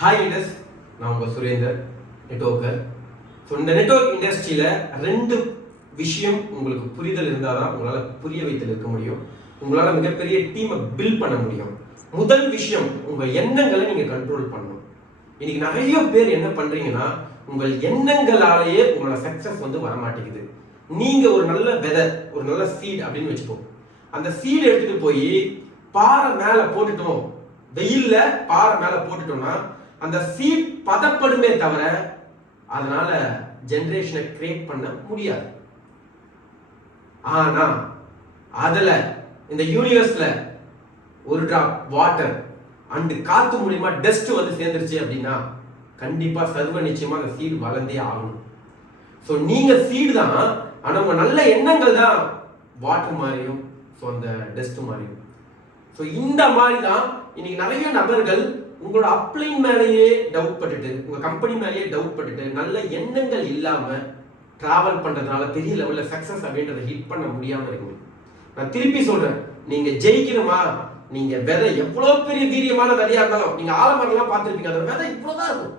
Hi leaders, நான் உங்கள் Surender networker. So இந்த நெட்வொர்க் இண்டஸ்ட்ரியில் ரெண்டு விஷயம் உங்களுக்கு புரிதல் இருந்தால் தான் உங்களால் புரிய வைத்தல் இருக்க முடியும். உங்களால் மிகப்பெரிய டீமை பில்ட் பண்ண முடியும். முதல் விஷயம், உங்கள் எண்ணங்களை நீங்கள் கண்ட்ரோல் பண்ணணும். இன்னைக்கு நிறைய பேர் என்ன பண்ணுறீங்கன்னா, உங்கள் எண்ணங்களாலேயே உங்களோட சக்ஸஸ் வரமாட்டேங்குது. நீங்கள் ஒரு நல்ல விதை, ஒரு நல்ல சீட் அப்படின்னு வச்சுப்போம். அந்த சீடு எடுத்துகிட்டு போய் பாறை மேலே போட்டுட்டோம், வெயில்ல பாறை மேலே போட்டுட்டோம்னா அந்த சீட் பதப்படுமே தவிர அதனால ஜெனரேஷனை கிரியேட் பண்ண முடியாது. ஆனா அதுல இந்த யூனிவர்ஸ்ல ஒரு டிராப் வாட்டர் அண்ட் காத்து மூலியமா டஸ்ட் சேர்ந்துருச்சு அப்படின்னா கண்டிப்பா சர்வ நிச்சயமா அந்த சீடு வளர்ந்தே ஆகணும். ஸோ நீங்க சீடு தான், ஆனா உங்க நல்ல எண்ணங்கள் தான் வாட்டர் மாதிரியும் அந்த டஸ்ட் மாதிரியும். ஸோ இந்த மாதிரி தான் இன்னைக்கு நிறைய நபர்கள் உங்களோட அப்ளைன் மேலேயே டவுட் பட்டுட்டு, உங்க கம்பெனி மேலேயே டவுட் பட்டுட்டு, நல்ல எண்ணங்கள் இல்லாம டிராவல் பண்றதுனால பெரிய லெவல்ல சக்சஸ் அப்படின்றத ஹிட் பண்ண முடியாம இருக்கு. நான் திருப்பி சொல்றேன், நீங்க ஜெயிக்கணுமா, நீங்க விதை எவ்வளவு பெரிய வீரியமான விதையா இருந்தாலும், நீங்க ஆலமரம்லாம் பார்த்துருப்பீங்க, அந்த விதை இவ்வளவுதான் இருக்கும்.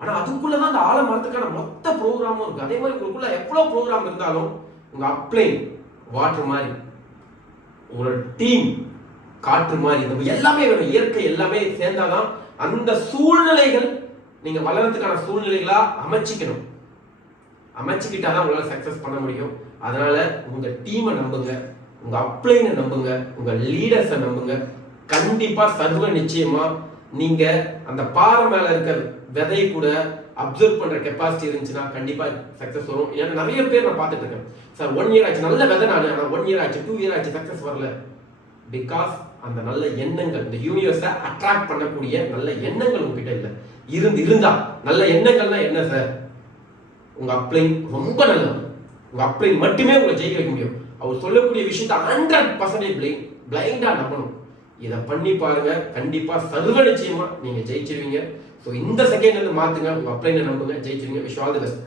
ஆனா அதுக்குள்ளதான் அந்த ஆலமரத்துக்கான மொத்த ப்ரோக்ராமும் இருக்கு. அதே மாதிரி உங்களுக்குள்ள எவ்வளவு ப்ரோக்ராம் இருந்தாலும் உங்க அப்ளைன் வாட்டர் மாதிரி, உங்களோட டீம் காற்று மாதிரி, நம்ம எல்லாமே வேணும். இயற்கை எல்லாமே சேர்ந்தாதான் அந்த சூழ்நிலைகள் நீங்க வளர்றதுக்கான சூழ்நிலைகளா அமைச்சிக்கணும். அமைச்சுக்கிட்டாதான் உங்களால சக்சஸ் பண்ண முடியும். அதனால உங்க டீமை நம்புங்க, உங்க அப்ளைனை நம்புங்க, உங்க லீடர்ஸை நம்புங்க. கண்டிப்பா சர்வ நிச்சயமா நீங்க அந்த பாறை மேல இருக்கிற விதையை கூட அப்சர்வ் பண்ற கெப்பாசிட்டி இருந்துச்சுன்னா கண்டிப்பா சக்சஸ் வரும். ஏன்னா நிறைய பேர் நான் பார்த்துட்டு இருக்கேன், சார் 1 இயர் ஆச்சு நல்ல விதை, நான் 1 இயர் ஆச்சு 2 இயர் ஆச்சு சக்சஸ் வரல. பிகாஸ் அந்த நல்ல எண்ணங்கள், இந்த யூனிவர்ஸை அட்ராக்ட் பண்ணக்கூடிய நல்ல எண்ணங்கள் உங்ககிட்ட இல்லை. இருந்தா நல்ல எண்ணங்கள்னா என்ன சார், உங்க அப்ளைன் ரொம்ப நல்லது, உங்க அப்ளைன் மட்டுமே உங்களை ஜெயிக்க வைக்க முடியும். அவர் சொல்லக்கூடிய விஷயத்தை 100% பிளைண்டா நம்பணும். இதை பண்ணி பாருங்க, கண்டிப்பா சர்வ நிச்சயமா நீங்க ஜெயிச்சிருவீங்க. ஸோ இந்த செகண்ட்ல இருந்து மாத்துங்க, உங்க அப்ளைனை நம்புங்க, ஜெயிச்சிருவீங்க. Wish all the best.